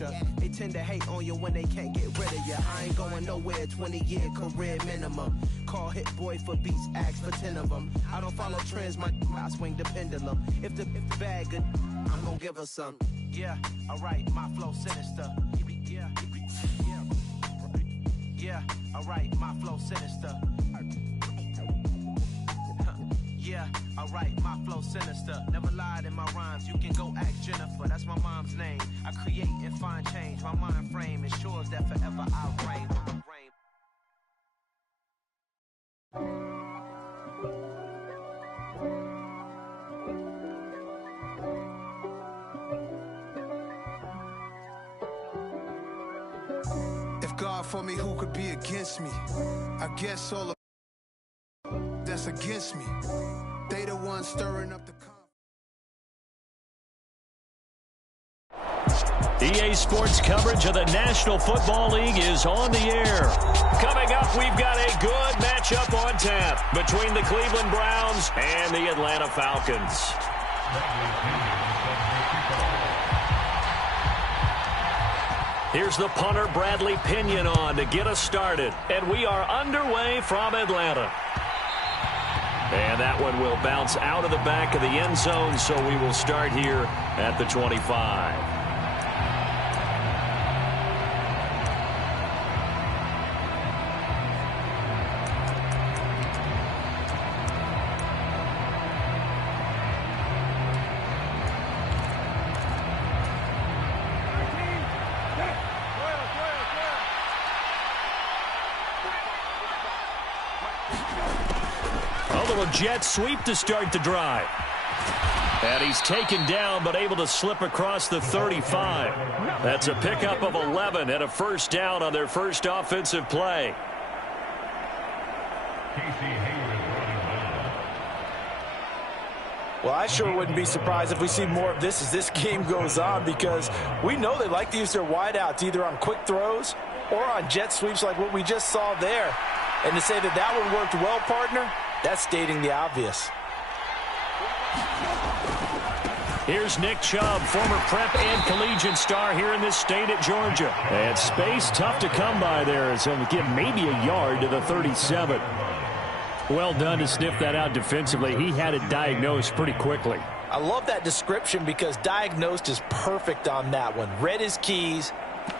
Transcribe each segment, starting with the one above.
ya. They tend to hate on you when they can't get rid of ya. I ain't going nowhere, 20-year career minimum. Call Hit Boy for beats, ask for 10 of them. I don't follow trends, I swing the pendulum. If the bag good, I'm gonna give her some. Yeah, alright, my flow sinister. Yeah, alright, my flow sinister. Yeah, alright, my flow sinister. Never lied in my rhymes, you can go ask Jennifer. That's my mom's name. I create and find change. My mind frame ensures that forever I'll reign. If God for me, who could be against me? I guess all of that's against me. They the ones stirring up the EA Sports coverage of the National Football League is on the air. Coming up, we've got a good matchup on tap between the Cleveland Browns and the Atlanta Falcons. Here's the punter, Bradley Pinion, on to get us started. And we are underway from Atlanta. And that one will bounce out of the back of the end zone, so we will start here at the 25. Jet sweep to start the drive. And he's taken down but able to slip across the 35. That's a pickup of 11 and a first down on their first offensive play. Well, I sure wouldn't be surprised if we see more of this as this game goes on, because we know they like to use their wideouts either on quick throws or on jet sweeps like what we just saw there. And to say that that one worked well, partner, that's stating the obvious. Here's Nick Chubb, former prep and collegiate star here in this state at Georgia. And space tough to come by there, as he'll get maybe a yard to the 37. Well done to sniff that out defensively. He had it diagnosed pretty quickly. I love that description because diagnosed is perfect on that one. Read his keys,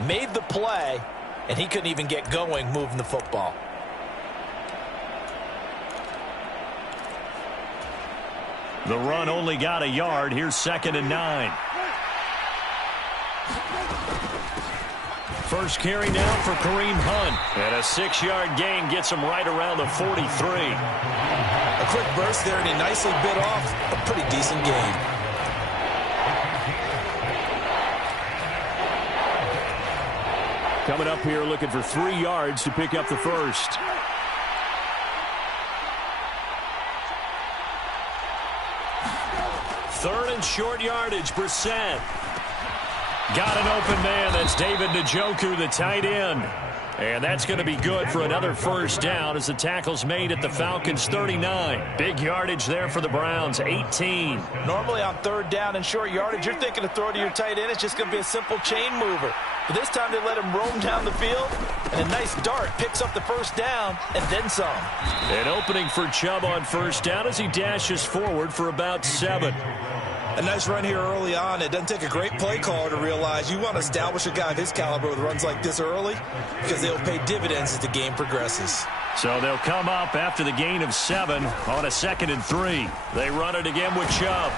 made the play, and he couldn't even get going moving the football. The run only got a yard. Here's 2nd and 9. First carry now for Kareem Hunt. And a 6-yard gain gets him right around the 43. A quick burst there, and he nicely bit off a pretty decent gain. Coming up here looking for 3 yards to pick up the first. Third and short yardage, Brissett. Got an open man. That's David Njoku, the tight end. And that's going to be good for another first down as the tackle's made at the Falcons' 39. Big yardage there for the Browns, 18. Normally on third down and short yardage, you're thinking to throw to your tight end. It's just going to be a simple chain mover. But this time they let him roam down the field, and a nice dart picks up the first down and then some. An opening for Chubb on first down as he dashes forward for about 7. A nice run here early on. It doesn't take a great play caller to realize you want to establish a guy of his caliber with runs like this early, because they'll pay dividends as the game progresses. So they'll come up after the gain of 7 on a 2nd and 3. They run it again with Chubb.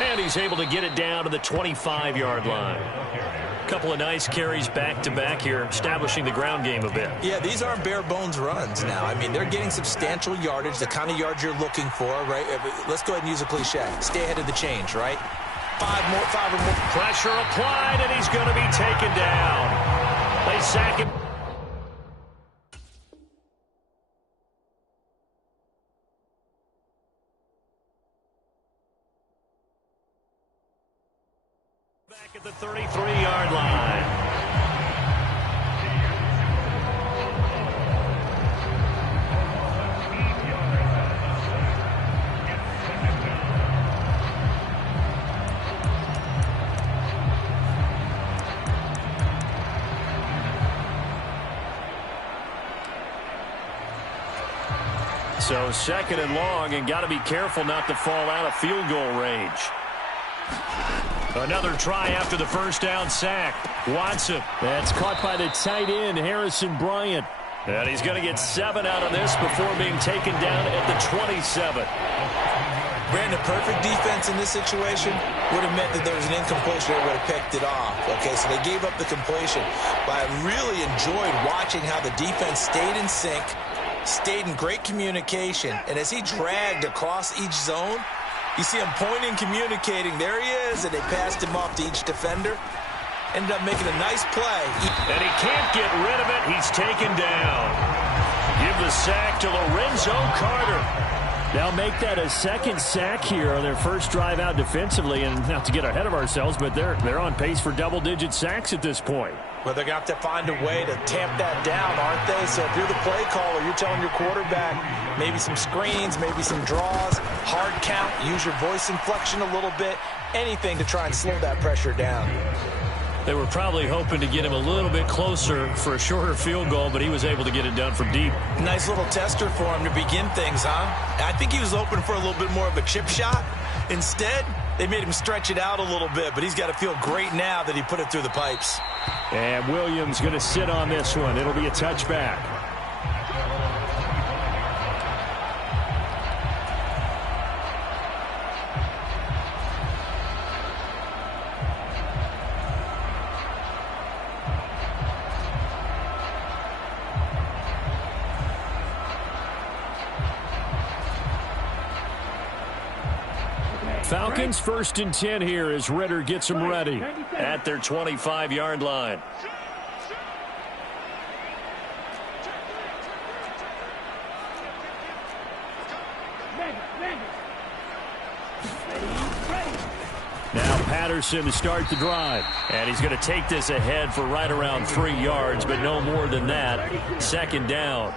And he's able to get it down to the 25-yard line. A couple of nice carries back-to-back here, establishing the ground game a bit. Yeah, these aren't bare-bones runs now. I mean, they're getting substantial yardage, the kind of yards you're looking for, right? Let's go ahead and use a cliche. Stay ahead of the change, right? 5 or more. Pressure applied, and he's going to be taken down. They sack him. Back at the 33-yard line. So second and long, and got to be careful not to fall out of field goal range. Another try after the first down sack. Watson. That's caught by the tight end, Harrison Bryant. And he's going to get 7 out of this before being taken down at the 27. Brandon, perfect defense in this situation would have meant that there was an incompletion. They would have picked it off. Okay, so they gave up the completion. But I really enjoyed watching how the defense stayed in sync, stayed in great communication. And as he dragged across each zone, you see him pointing, communicating. There he is, and they passed him off to each defender. Ended up making a nice play. And he can't get rid of it. He's taken down. Give the sack to Lorenzo Carter. They'll make that a second sack here on their first drive out defensively. And not to get ahead of ourselves, but they're on pace for double-digit sacks at this point. Well, they're going to have to find a way to tamp that down, aren't they? So if you're the play caller, you're telling your quarterback maybe some screens, maybe some draws, hard count, use your voice inflection a little bit, anything to try and slow that pressure down. They were probably hoping to get him a little bit closer for a shorter field goal, but he was able to get it done from deep. Nice little tester for him to begin things, huh? I think he was hoping for a little bit more of a chip shot. Instead, they made him stretch it out a little bit, but he's got to feel great now that he put it through the pipes. And Williams going to sit on this one. It'll be a touchback. Falcons 1st and 10 here as Ritter gets them ready at their 25-yard line. Now Patterson to start the drive. And he's going to take this ahead for right around 3 yards, but no more than that. 2nd down.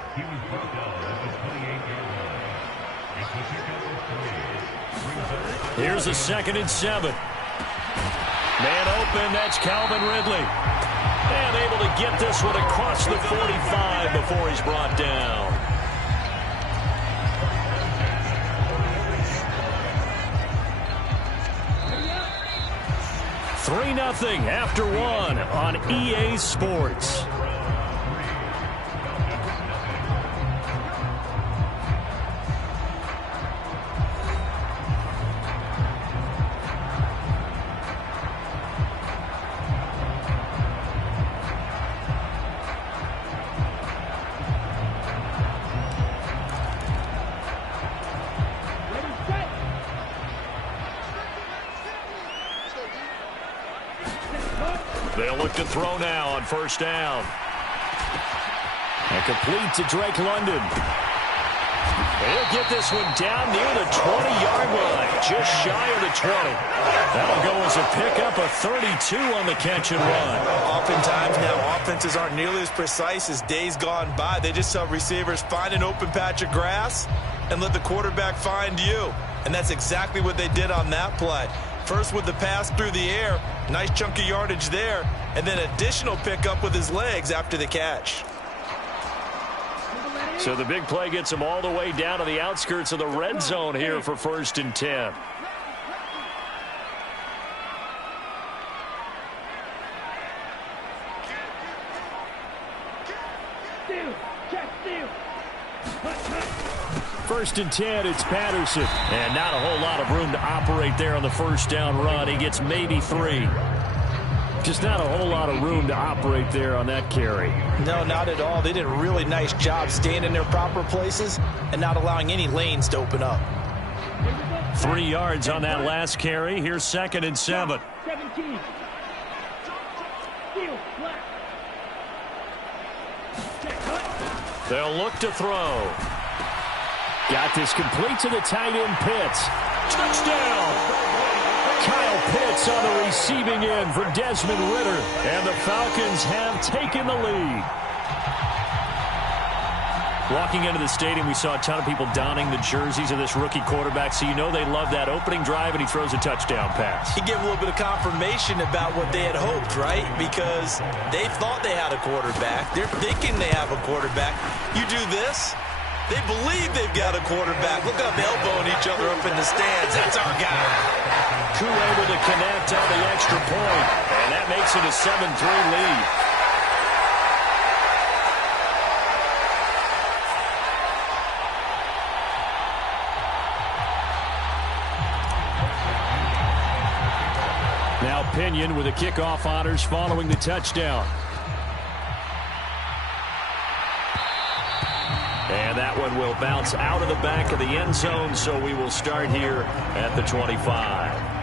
Here's a 2nd and 7. Man open, that's Calvin Ridley. And able to get this one across the 45 before he's brought down. Three 3-0 after one on EA Sports. They'll look to throw now on 1st down. And complete to Drake London. He'll get this one down near the 20-yard line, just shy of the 20. That'll go as a pickup of 32 on the catch and run. Oftentimes now offenses aren't nearly as precise as days gone by. They just saw receivers find an open patch of grass and let the quarterback find you. And that's exactly what they did on that play. First with the pass through the air, nice chunk of yardage there, and then additional pickup with his legs after the catch. So the big play gets him all the way down to the outskirts of the red zone here for 1st and 10. First and 10, it's Patterson. And not a whole lot of room to operate there on the 1st down run. He gets maybe 3. Just not a whole lot of room to operate there on that carry. No, not at all. They did a really nice job staying in their proper places and not allowing any lanes to open up. 3 yards on that last carry. Here's 2nd and 7. They'll look to throw. Got this complete to the tight end, Pitts. Touchdown! Kyle Pitts on the receiving end for Desmond Ritter. And the Falcons have taken the lead. Walking into the stadium, we saw a ton of people donning the jerseys of this rookie quarterback, so you know they love that opening drive, and he throws a touchdown pass. He gave a little bit of confirmation about what they had hoped, right? Because they thought they had a quarterback. They're thinking they have a quarterback. You do this, They believe they've got a quarterback. Look up, elbowing each other up in the stands. That's our guy. Koo able to connect on the extra point, and that makes it a 7-3 lead. Now Pinion with the kickoff honors following the touchdown. And that one will bounce out of the back of the end zone, so we will start here at the 25.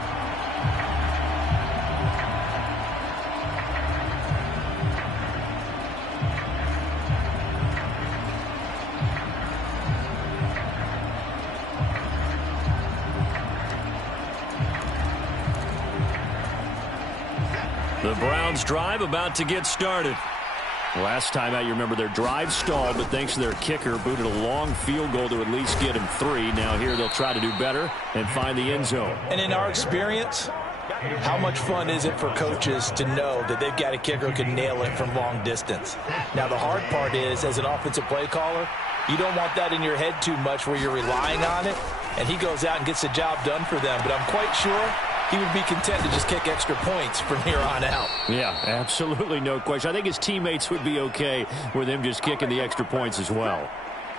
The Browns drive about to get started. Last time out, you remember their drive stalled, but thanks to their kicker, booted a long field goal to at least get him 3. Now here they'll try to do better and find the end zone. And in our experience, how much fun is it for coaches to know that they've got a kicker who can nail it from long distance? Now the hard part is, as an offensive play caller, you don't want that in your head too much where you're relying on it, and he goes out and gets the job done for them. But I'm quite sure he would be content to just kick extra points from here on out. Yeah, absolutely no question. I think his teammates would be okay with him just kicking the extra points as well.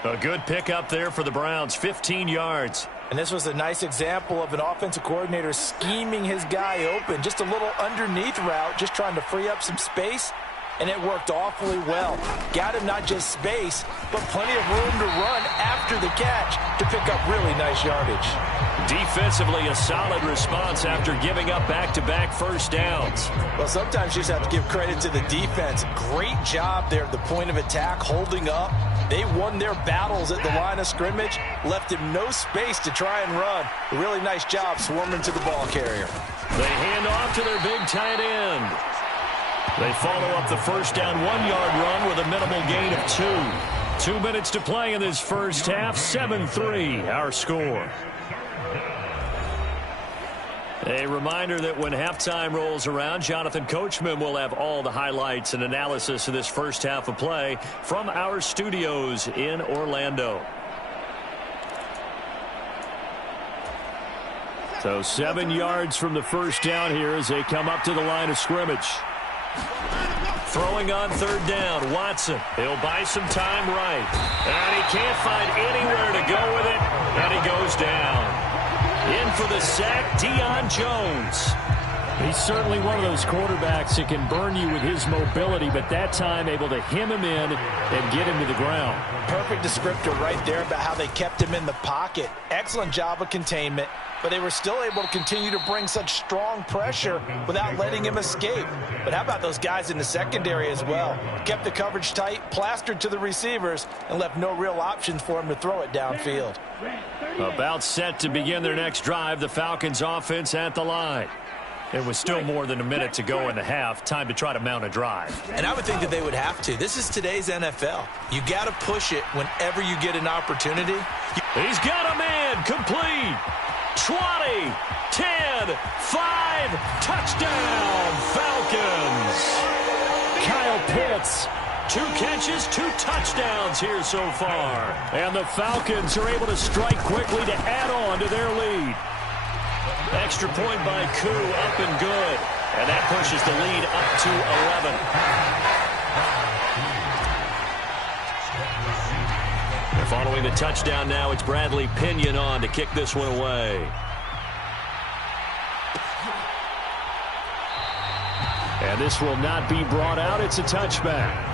A good pickup there for the Browns, 15 yards. And this was a nice example of an offensive coordinator scheming his guy open. Just a little underneath route, just trying to free up some space. And it worked awfully well. Got him not just space, but plenty of room to run after the catch to pick up really nice yardage. Defensively, a solid response after giving up back-to-back first downs. Well, sometimes you just have to give credit to the defense. Great job there at the point of attack, holding up. They won their battles at the line of scrimmage, left him no space to try and run. A really nice job swarming to the ball carrier. They hand off to their big tight end. They follow up the first down 1-yard run with a minimal gain of 2. 2 minutes to play in this first half. 7-3 our score. A reminder that when halftime rolls around, Jonathan Coachman will have all the highlights and analysis of this first half of play from our studios in Orlando. So 7 yards from the first down here as they come up to the line of scrimmage. Throwing on third down, Watson. He'll buy some time right. And he can't find anywhere to go with it, and he goes down. In for the sack, Deion Jones. He's certainly one of those quarterbacks that can burn you with his mobility, but that time able to hem him in and get him to the ground. Perfect descriptor right there about how they kept him in the pocket. Excellent job of containment, but they were still able to continue to bring such strong pressure without letting him escape. But how about those guys in the secondary as well? Kept the coverage tight, plastered to the receivers, and left no real options for him to throw it downfield. About set to begin their next drive, the Falcons offense at the line. It was still more than a minute to go in the half. Time to try to mount a drive. And I would think that they would have to. This is today's NFL. You got to push it whenever you get an opportunity. He's got a man complete. 20, 10, 5, touchdown, Falcons. Kyle Pitts, 2 catches, 2 touchdowns here so far. And the Falcons are able to strike quickly to add on to their lead. Extra point by Koo, up and good. And that pushes the lead up to 11. And following the touchdown now, it's Bradley Pinion on to kick this one away. And this will not be brought out. It's a touchback.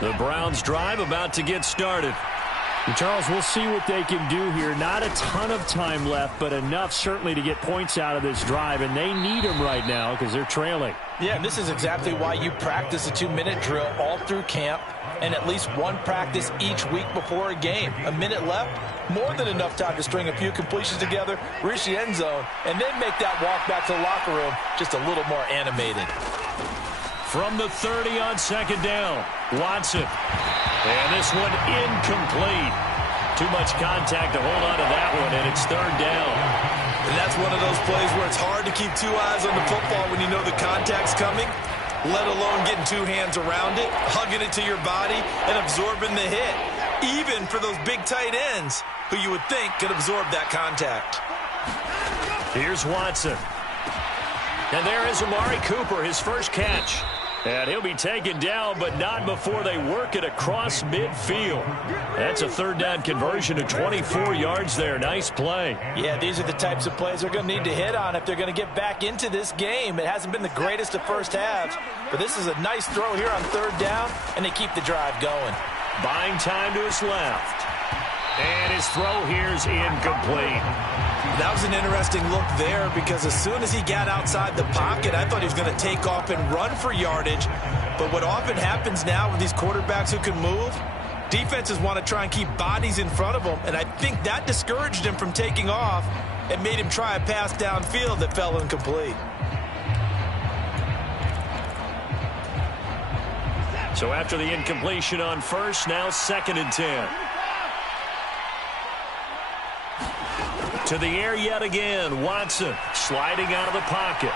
The Browns drive about to get started. And Charles, we'll see what they can do here. Not a ton of time left, but enough certainly to get points out of this drive, and they need them right now because they're trailing. Yeah, and this is exactly why you practice a 2-minute drill all through camp and at least one practice each week before a game. A minute left, more than enough time to string a few completions together, reach the end zone, and then make that walk back to the locker room just a little more animated. From the 30 on second down, Watson. And this one incomplete. Too much contact to hold on to that one, and it's third down. And that's one of those plays where it's hard to keep two eyes on the football when you know the contact's coming, let alone getting two hands around it, hugging it to your body, and absorbing the hit, even for those big tight ends who you would think could absorb that contact. Here's Watson. And there is Amari Cooper, his first catch. And he'll be taken down, but not before they work it across midfield. That's a third down conversion to 24 yards there. Nice play. Yeah, these are the types of plays they're going to need to hit on if they're going to get back into this game. It hasn't been the greatest of first halves, but this is a nice throw here on third down, and they keep the drive going. Buying time to his left. And his throw here's incomplete. That was an interesting look there because as soon as he got outside the pocket, I thought he was going to take off and run for yardage. But what often happens now with these quarterbacks who can move, defenses want to try and keep bodies in front of them, and I think that discouraged him from taking off and made him try a pass downfield that fell incomplete. So after the incompletion on first, now 2nd and 10. To the air yet again. Watson sliding out of the pocket.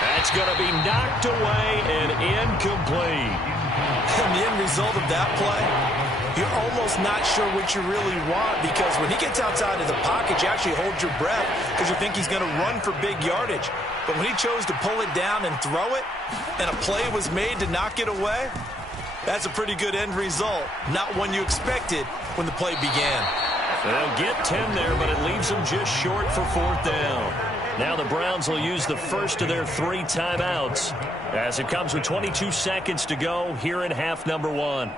That's going to be knocked away and incomplete. And the end result of that play, you're almost not sure what you really want because when he gets outside of the pocket, you actually hold your breath because you think he's going to run for big yardage. But when he chose to pull it down and throw it, and a play was made to knock it away, that's a pretty good end result. Not one you expected when the play began. They'll get 10 there, but it leaves them just short for 4th down. Now the Browns will use the first of their 3 timeouts as it comes with 22 seconds to go here in half number 1.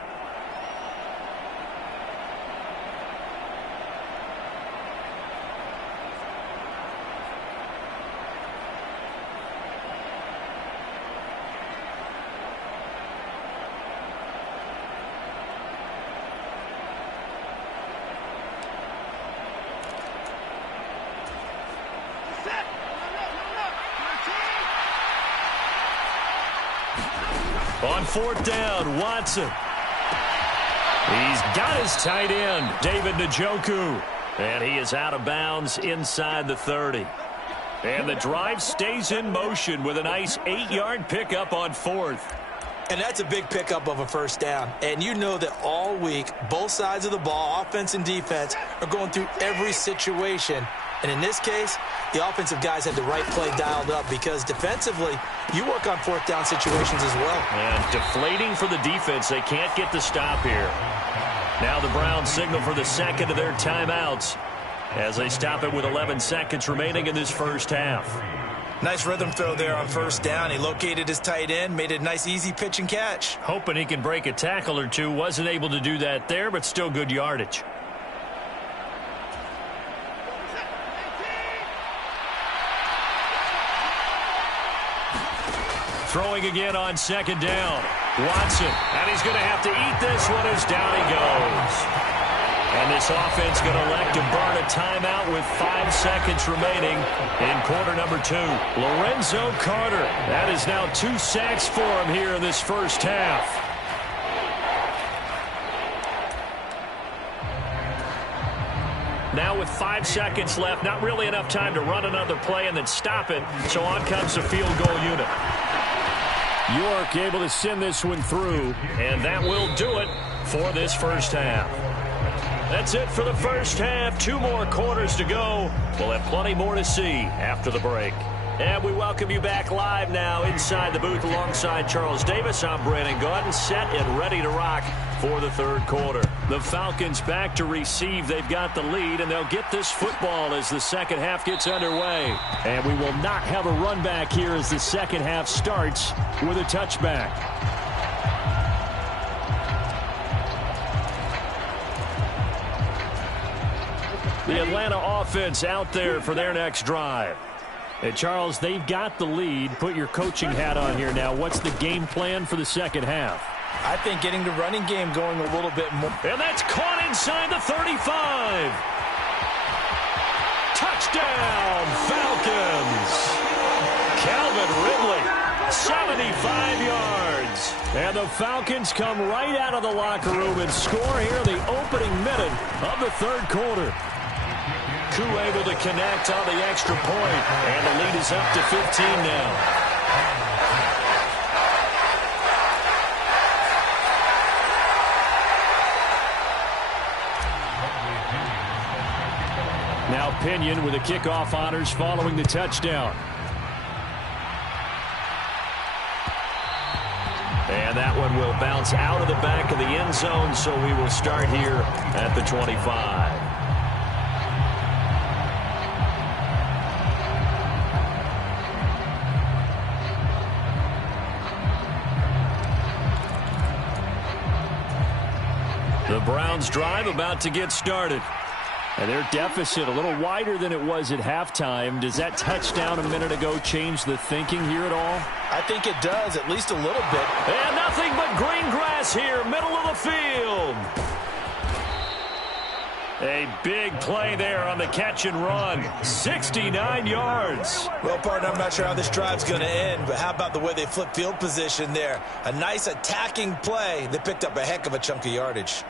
On 4th down, Watson. He's got his tight end, David Njoku. And he is out of bounds inside the 30. And the drive stays in motion with a nice 8-yard pickup on 4th. And that's a big pickup of a first down. And you know that all week, both sides of the ball, offense and defense, are going through every situation. And in this case, the offensive guys had the right play dialed up because defensively, you work on 4th down situations as well. And deflating for the defense. They can't get the stop here. Now the Browns signal for the second of their timeouts as they stop it with 11 seconds remaining in this first half. Nice rhythm throw there on first down. He located his tight end, made a nice easy pitch and catch. Hoping he can break a tackle or two. Wasn't able to do that there, but still good yardage. Throwing again on 2nd down. Watson, and he's going to have to eat this one as down he goes. And this offense going to elect to burn a timeout with 5 seconds remaining in quarter number 2. Lorenzo Carter, that is now 2 sacks for him here in this first half. Now with 5 seconds left, not really enough time to run another play and then stop it. So on comes the field goal unit. York able to send this one through, and that will do it for this first half. That's it for the first half. 2 more quarters to go. We'll have plenty more to see after the break. And we welcome you back live now inside the booth alongside Charles Davis. I'm Brandon Gaudin, set and ready to rock for the third quarter. The Falcons back to receive. They've got the lead, and they'll get this football as the second half gets underway. And we will not have a run back here as the second half starts with a touchback. The Atlanta offense out there for their next drive. And Charles, they've got the lead. Put your coaching hat on here now. What's the game plan for the second half? I think getting the running game going a little bit more. And that's caught inside the 35. Touchdown, Falcons. Calvin Ridley, 75 yards. And the Falcons come right out of the locker room and score here in the opening minute of the third quarter. Koo able to connect on the extra point, and the lead is up to 15 now. Now Pinion with the kickoff honors following the touchdown. And that one will bounce out of the back of the end zone, so we will start here at the 25. The Browns drive about to get started. And their deficit a little wider than it was at halftime. Does that touchdown a minute ago change the thinking here at all? I think it does, at least a little bit. And nothing but green grass here, middle of the field. A big play there on the catch and run. 69 yards. Well, partner, I'm not sure how this drive's going to end, but how about the way they flip field position there? A nice attacking play. They picked up a heck of a chunk of yardage.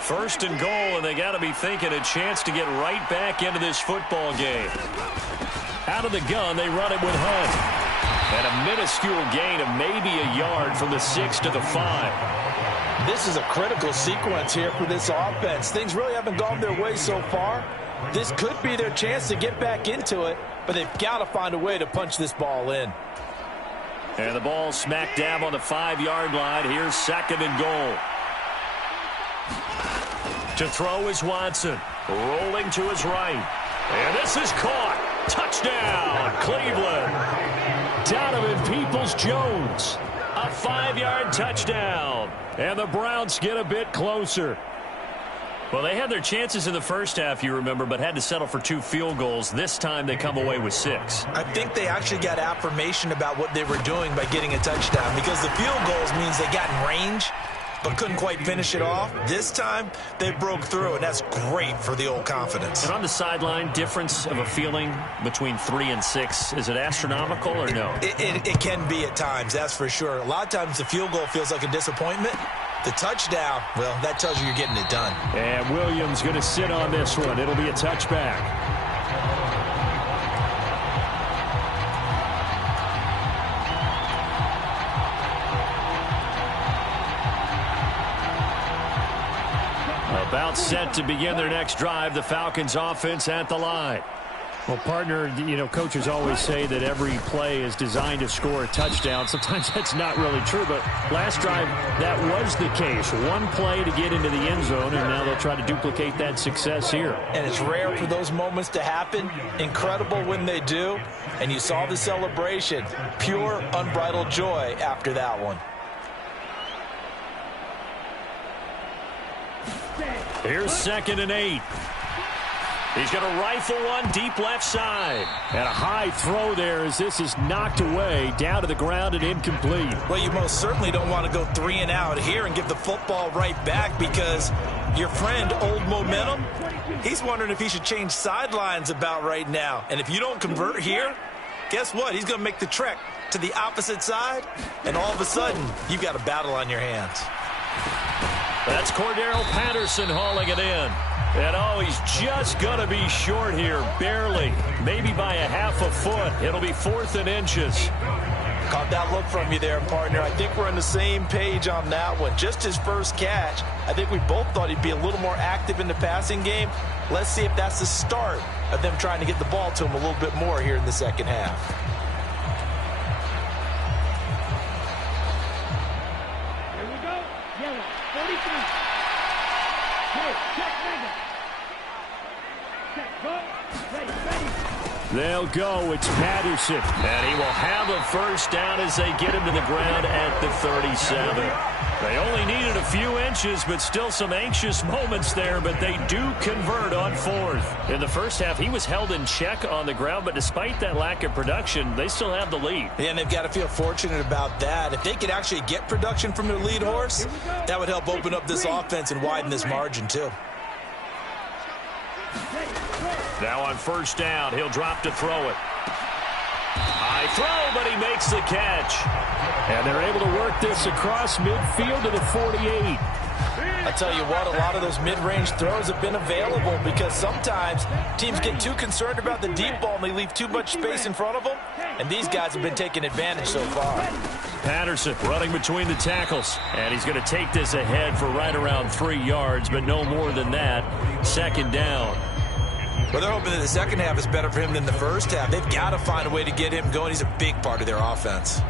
First and goal, and they got to be thinking a chance to get right back into this football game. Out of the gun, they run it with Hunt. And a minuscule gain of maybe a yard from the 6 to the 5. This is a critical sequence here for this offense. Things really haven't gone their way so far. This could be their chance to get back into it, but they've got to find a way to punch this ball in. And the ball smack dab on the 5-yard line. Here's second and goal. To throw is Watson. Rolling to his right. And this is caught. Touchdown, Cleveland. Donovan Peoples-Jones. A 5-yard touchdown. And the Browns get a bit closer. Well, they had their chances in the first half, you remember, but had to settle for 2 field goals. This time they come away with 6. I think they actually got affirmation about what they were doing by getting a touchdown, because the field goals means they got in range but couldn't quite finish it off. This time, they broke through, and that's great for the old confidence. And on the sideline, difference of a feeling between 3 and 6, is it astronomical or no? It can be at times, that's for sure. A lot of times the field goal feels like a disappointment. The touchdown, well, that tells you you're getting it done. And Williams going to sit on this one. It'll be a touchback. About set to begin their next drive, the Falcons offense at the line. Well, partner, you know, coaches always say that every play is designed to score a touchdown. Sometimes that's not really true, but last drive, that was the case. One play to get into the end zone, and now they'll try to duplicate that success here. And it's rare for those moments to happen. Incredible when they do. And you saw the celebration. Pure, unbridled joy after that one. Here's second and 8. He's going to rifle one deep left side. And a high throw there as this is knocked away down to the ground and incomplete. Well, you most certainly don't want to go 3 and out here and give the football right back, because your friend, Old Momentum, he's wondering if he should change sidelines about right now. And if you don't convert here, guess what? He's going to make the trek to the opposite side, and all of a sudden, you've got a battle on your hands. That's Cordero Patterson hauling it in. And, oh, he's just going to be short here, barely, maybe by a half a foot. It'll be 4th and inches. Caught that look from you there, partner. I think we're on the same page on that one. Just his first catch. I think we both thought he'd be a little more active in the passing game. Let's see if that's the start of them trying to get the ball to him a little bit more here in the second half. They'll go. It's Patterson. And he will have a first down as they get him to the ground at the 37. They only needed a few inches, but still some anxious moments there, but they do convert on fourth. In the first half, he was held in check on the ground, but despite that lack of production, they still have the lead. Yeah, and they've got to feel fortunate about that. If they could actually get production from their lead horse, that would help open up this offense and widen this margin too. Now on first down, he'll drop to throw it. High throw, but he makes the catch. And they're able to work this across midfield to the 48. I tell you what, a lot of those mid-range throws have been available because sometimes teams get too concerned about the deep ball and they leave too much space in front of them. And these guys have been taking advantage so far. Patterson running between the tackles. And he's going to take this ahead for right around 3 yards, but no more than that. Second down. Well, they're hoping that the second half is better for him than the first half. They've got to find a way to get him going. He's a big part of their offense.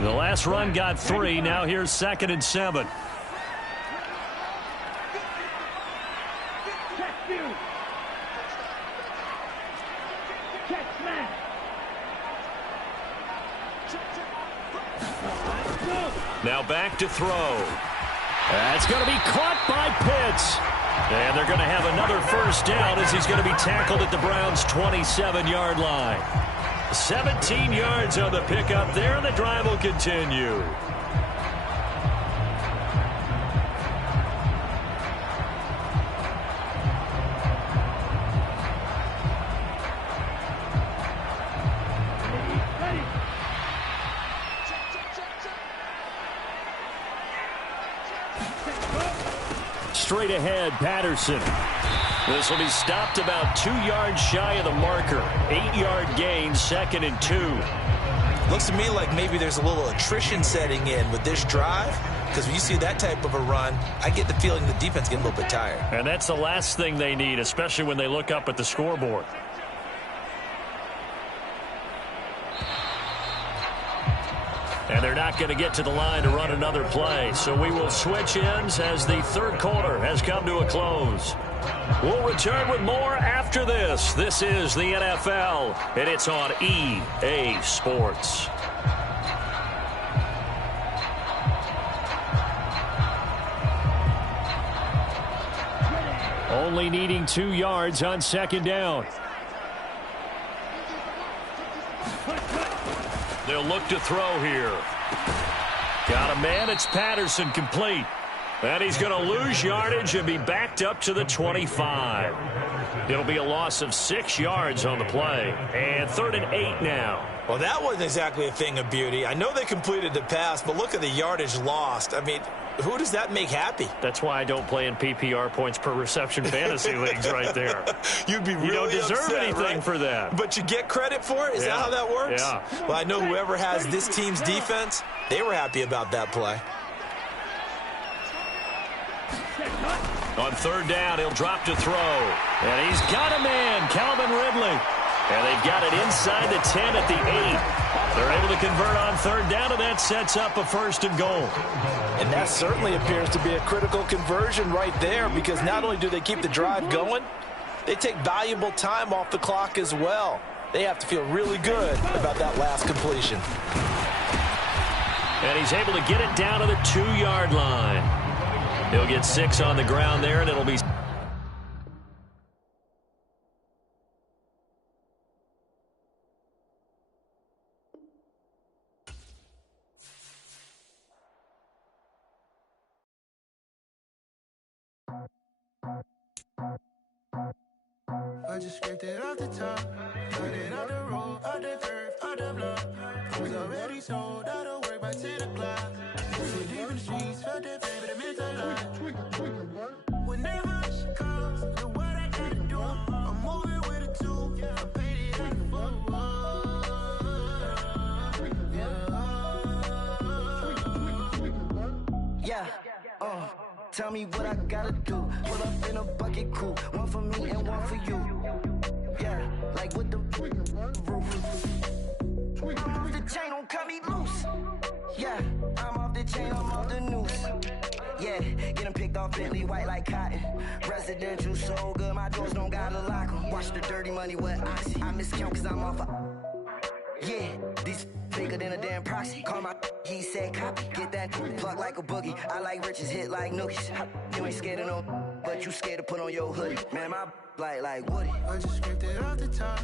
The last run got 3. Now here's 2nd and 7. Now back to throw. That's going to be caught by Pitts. And they're going to have another first down as he's going to be tackled at the Browns' 27-yard line. 17 yards on the pickup there, and the drive will continue. Straight ahead, Patterson. This will be stopped about 2 yards shy of the marker. 8-yard gain, 2nd and 2. Looks to me like maybe there's a little attrition setting in with this drive, because when you see that type of a run, I get the feeling the defense getting a little bit tired. And that's the last thing they need, especially when they look up at the scoreboard. And they're not going to get to the line to run another play. So we will switch ends as the third quarter has come to a close. We'll return with more after this. This is the NFL, and it's on EA Sports. Only needing 2 yards on second down. They'll look to throw here. Got a man. It's Patterson, complete. And he's going to lose yardage and be backed up to the 25. It'll be a loss of 6 yards on the play. And 3rd and 8 now. Well, that wasn't exactly a thing of beauty. I know they completed the pass, but look at the yardage lost. I mean, who does that make happy? That's why I don't play in PPR points per reception fantasy leagues right there. You'd be really You don't deserve upset, anything right? for that. But you get credit for it? Is that how that works? Yeah. Well, I know whoever has this team's defense, they were happy about that play. On 3rd down, he'll drop to throw. And he's got a man, Calvin Ridley. And they've got it inside the 10 at the 8. They're able to convert on 3rd down, and that sets up a 1st and goal. And that certainly appears to be a critical conversion right there, because not only do they keep the drive going, they take valuable time off the clock as well. They have to feel really good about that last completion. And he's able to get it down to the 2-yard line. He'll get 6 on the ground there, and it'll be... I just scraped it off the top, got it out the road, out the turf, out the block. It was already sold, out of work by 10 o'clock. So deep in the streets, felt that pain, but it meant a lot. Whenever she calls, the what I gotta do, I'm moving with a 2, I paid it out the Yeah, tell me what I gotta do. Pull up in a bucket crew, one for me and one for you. Yeah, like with the roof. I'm off the chain, don't cut me loose. Yeah, I'm off the chain, I'm off the noose. Yeah, get 'em picked off Bentley, white like cotton. Residential so good, my doors don't gotta lock 'em. Watch the dirty money with Oxy. I miscount cause I'm off a... Yeah, this bigger than a damn proxy. Call my he said copy. Get that plug like a boogie. I like riches, hit like nookies. You ain't scared of no, but you scared to put on your hoodie. Man, my like Woody. I just scraped it off the top,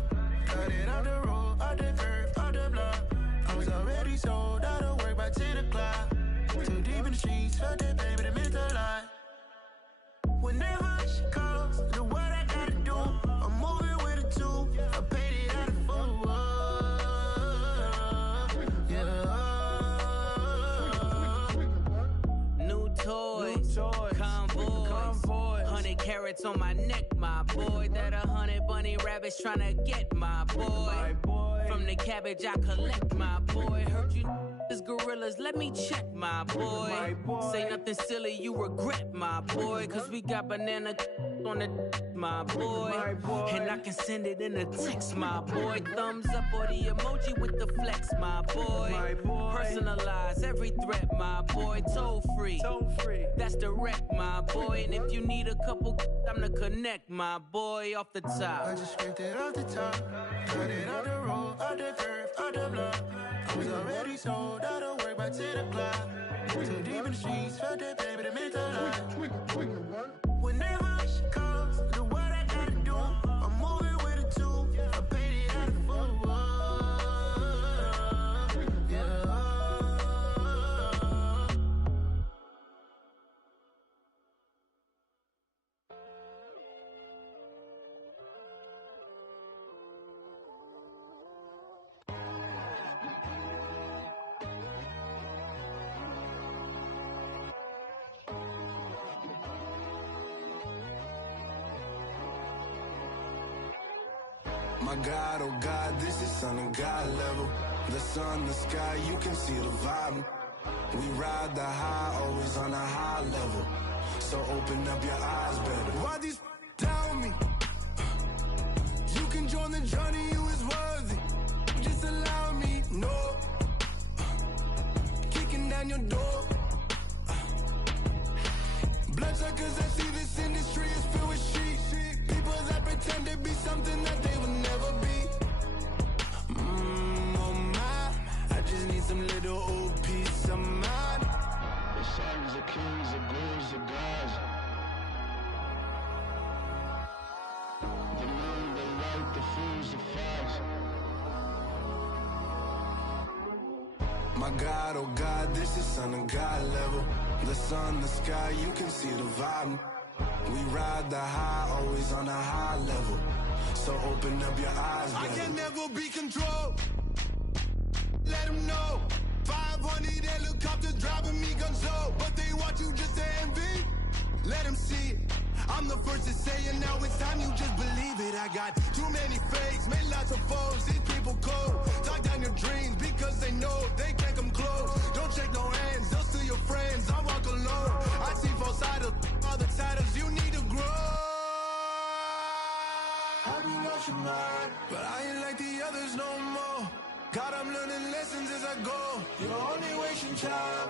cut it off the road, off the curve, off the block. I was already sold out of work by 10 o'clock. Too deep in the streets, felt that baby, that meant a lot. Whenever she calls, do what I gotta do. I'm moving with a two, I paid it out of full. Yeah. New toys, convoys, 100 carats on my neck, my boy. That 100 bunny rabbits tryna get my boy. From the cabbage I collect, my boy. Heard you is gorillas, let me check, my boy. Say nothing silly, you regret, my boy. Cause we got banana on the my boy. And I can send it in a text, my boy. Thumbs up or the emoji with the flex, my boy. Personalize every threat, my boy. Toll free, that's direct, my boy. And if you need a couple, I'm the connect, my boy. Off the top, I just scraped it off the top, cut it off the road, off the curve, off the block. I was already sold out of work by 10 o'clock. Too deep in the streets, felt that baby, that meant a lot. Whenever she calls, do what I gotta do. I'm moving with a two, I paid it out of full. Yeah. My God, oh God, this is Son of God level. The sun, the sky, you can see the vibe. We ride the high, always on a high level. So open up your eyes better. Why these tell me? You can join the journey, you is worthy. Just allow me, no. Kicking down your door. Bloodsuckers, I see this industry is filled with shit. People that pretend to be something that they will never be. Oh my, I just need some little old peace of mind. The sons of kings, the bulls, the gods. The moon, the light, the fools, the facts. My God, oh God, this is Son of God level. The sun, the sky, you can see the vibe. We ride the high, always on a high level. So open up your eyes, baby. I can never be controlled. Let them know. 500 helicopters driving me gonzo. But they want you just to envy. Let them see it. I'm the first to say it, now it's time you just believe it. I got too many fakes, made lots of foes. These people cold. Talk down your dreams because they know they can't come close. Don't check no hands, they'll steal your friends. I walk alone. I see false idols, all the titles you need to grow. Have you lost your mind? But I ain't like the others no more. God, I'm learning lessons as I go. You're only wasting time.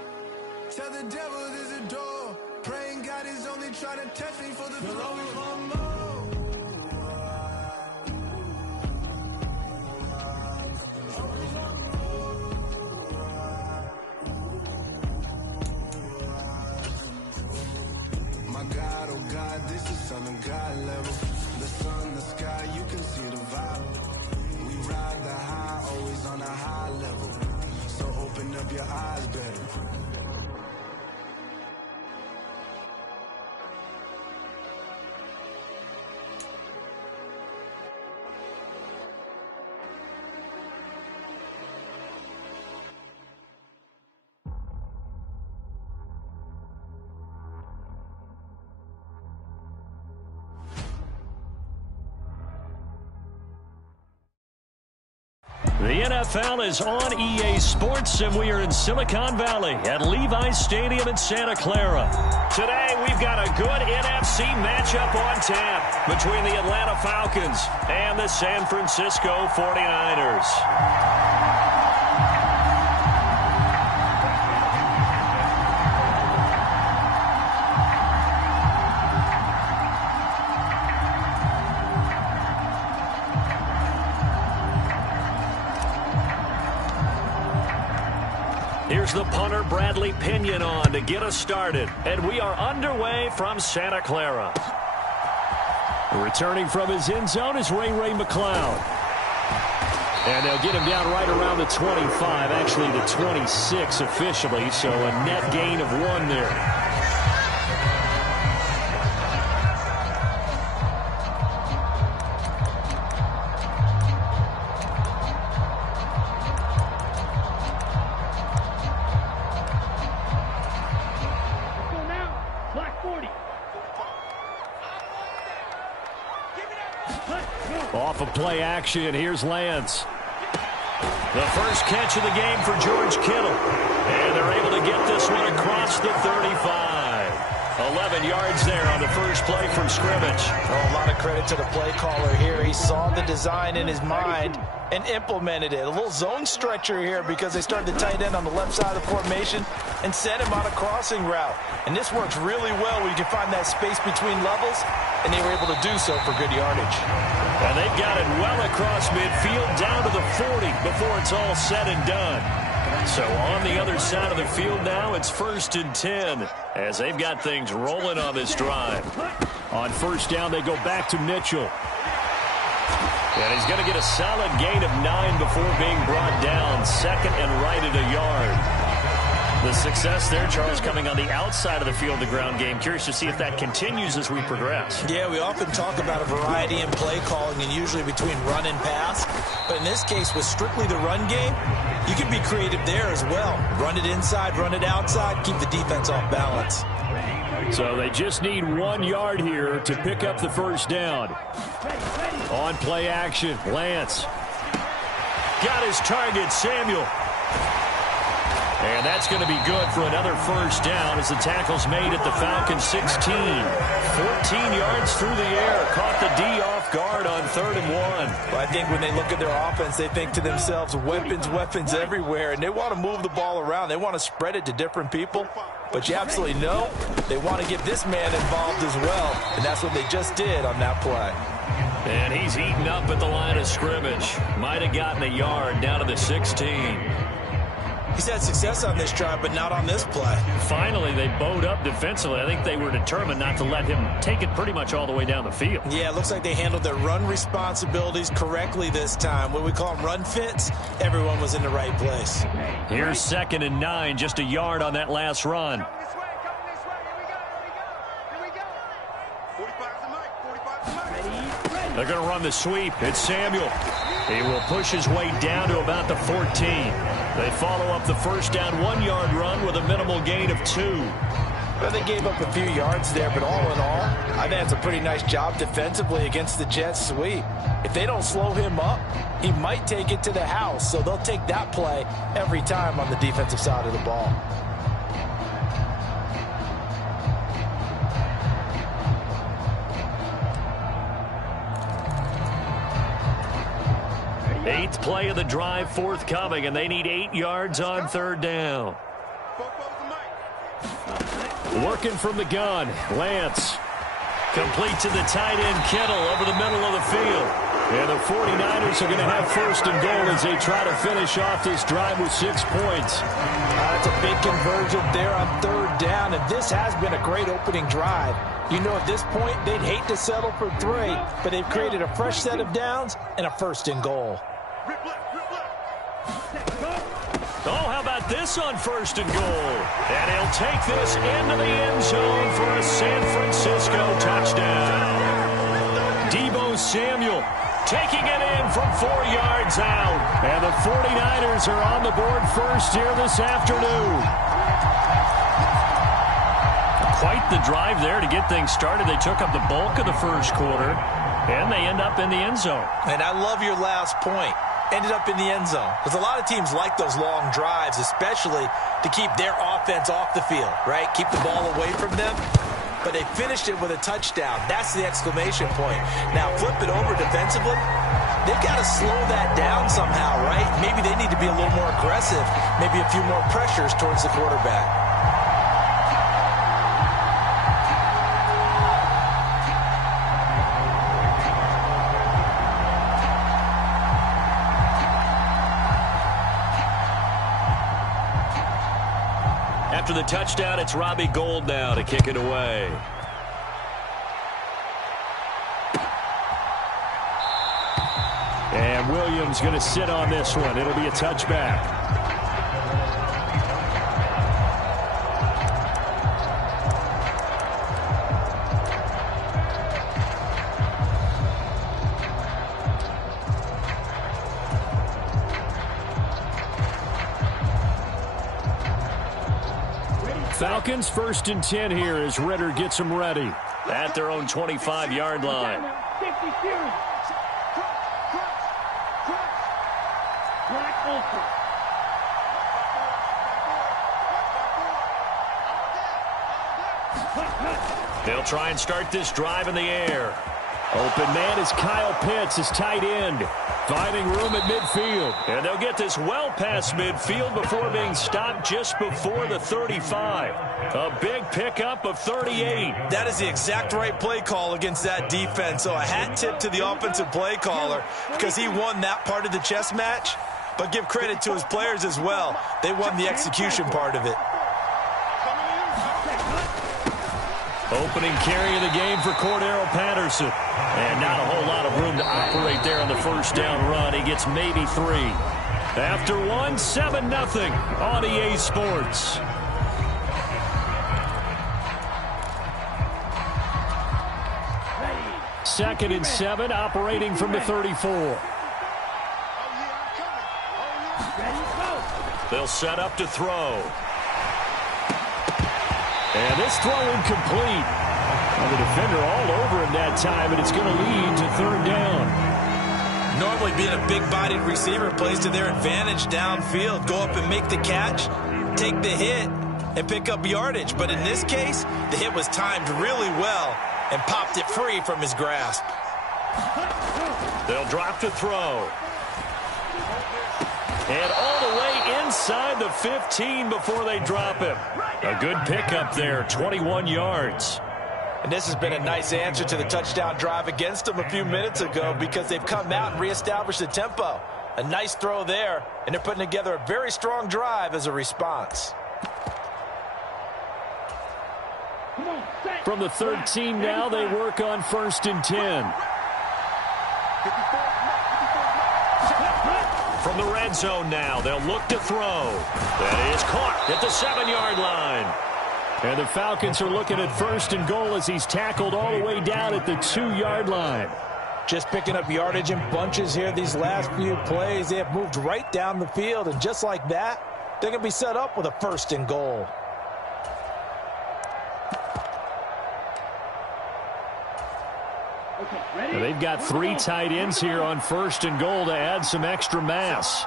Tell the devil there's a door. Praying God is only trying to test me for the flow. Always want more. My God, oh God, this is Son of God level. The sun, the sky, you can see the vibe. We ride the high, always on a high level. So open up your eyes better. The NFL is on EA Sports, and we are in Silicon Valley at Levi's Stadium in Santa Clara. Today, we've got a good NFC matchup on tap between the Atlanta Falcons and the San Francisco 49ers. Here's the punter, Bradley Pinion, on to get us started. And we are underway from Santa Clara. Returning from his end zone is Ray McCloud. And they'll get him down right around the 25, actually the 26 officially, so a net gain of 1 there. Off of play action, here's Lance. The first catch of the game for George Kittle. And they're able to get this one across the 35. 11 yards there on the first play from scrimmage. Oh, a lot of credit to the play caller here. He saw the design in his mind and implemented it. A little zone stretcher here because they started the tight end on the left side of the formation and sent him on a crossing route. And this works really well where you can find that space between levels, and they were able to do so for good yardage. And they've got it well across midfield down to the 40 before it's all said and done. So on the other side of the field now, it's 1st and 10 as they've got things rolling on this drive. On first down, they go back to Mitchell. And he's going to get a solid gain of 9 before being brought down. 2nd and right at a yard. The success there, Charles, coming on the outside of the field, the ground game. Curious to see if that continues as we progress. Yeah, we often talk about a variety in play calling and usually between run and pass. But in this case, with strictly the run game, you can be creative there as well. Run it inside, run it outside, keep the defense off balance. So they just need 1 yard here to pick up the first down. On play action, Lance. Got his target, Samuel. And that's going to be good for another first down as the tackle's made at the Falcons 16. 14 yards through the air. Caught the D off guard on 3rd and 1. Well, I think when they look at their offense, they think to themselves, weapons everywhere. And they want to move the ball around. They want to spread it to different people. But you absolutely know they want to get this man involved as well. And that's what they just did on that play. And he's eaten up at the line of scrimmage. Might have gotten a yard down to the 16. He's had success on this drive, but not on this play. Finally, they bowed up defensively. I think they were determined not to let him take it pretty much all the way down the field. Yeah, it looks like they handled their run responsibilities correctly this time. What we call them run fits, everyone was in the right place. Here's 2nd and 9, just a yard on that last run. They're going to run the sweep. It's Samuel. He will push his way down to about the 14. They follow up the first down 1-yard run with a minimal gain of 2. Well, they gave up a few yards there, but all in all, I think it's a pretty nice job defensively against the Jets sweep. If they don't slow him up, he might take it to the house, so they'll take that play every time on the defensive side of the ball. Eighth play of the drive forthcoming, and they need 8 yards on 3rd down. Working from the gun, Lance. Complete to the tight end, Kittle, over the middle of the field. And the 49ers are going to have 1st and goal as they try to finish off this drive with 6 points. That's a big conversion there on 3rd down, and this has been a great opening drive. You know, at this point, they'd hate to settle for 3, but they've created a fresh set of downs and a 1st and goal. Oh, how about this on 1st and goal? And he'll take this into the end zone for a San Francisco touchdown. Deebo Samuel taking it in from 4 yards out. And the 49ers are on the board first here this afternoon. Quite the drive there to get things started. They took up the bulk of the first quarter, and they end up in the end zone. And I love your last point. Ended up in the end zone. Because a lot of teams like those long drives, especially to keep their offense off the field, right? Keep the ball away from them. But they finished it with a touchdown. That's the exclamation point. Now flip it over defensively. They've got to slow that down somehow, right? Maybe they need to be a little more aggressive. Maybe a few more pressures towards the quarterback. After the touchdown, it's Robbie Gould now to kick it away. And Williams going to sit on this one. It'll be a touchback. Falcons 1st and 10 here as Ritter gets them ready at their own 25-yard line. They'll try and start this drive in the air. Open man is Kyle Pitts, his tight end, finding room at midfield. And they'll get this well past midfield before being stopped just before the 35. A big pickup of 38. That is the exact right play call against that defense. So a hat tip to the offensive play caller because he won that part of the chess match. But give credit to his players as well. They won the execution part of it. Opening carry of the game for Cordero Patterson. And not a whole lot of room to operate there on the first down run. He gets maybe 3. After 1, 7-0 on EA Sports. Second and 7, operating from the 34. They'll set up to throw. And this throw incomplete. And the defender all over him that time, and it's going to lead to 3rd down. Normally being a big-bodied receiver plays to their advantage downfield. Go up and make the catch, take the hit, and pick up yardage. But in this case, the hit was timed really well and popped it free from his grasp. They'll drop to throw. And all the way inside the 15 before they drop him. A good pickup there, 21 yards. And this has been a nice answer to the touchdown drive against them a few minutes ago because they've come out and reestablished the tempo. A nice throw there, and they're putting together a very strong drive as a response. From the 13 now, they work on 1st and 10. From the red zone now, they'll look to throw. That is caught at the 7-yard line. And the Falcons are looking at 1st and goal as he's tackled all the way down at the 2-yard line. Just picking up yardage in bunches here these last few plays. They have moved right down the field, and just like that, they're going to be set up with a 1st and goal. Now they've got 3 tight ends here on 1st and goal to add some extra mass.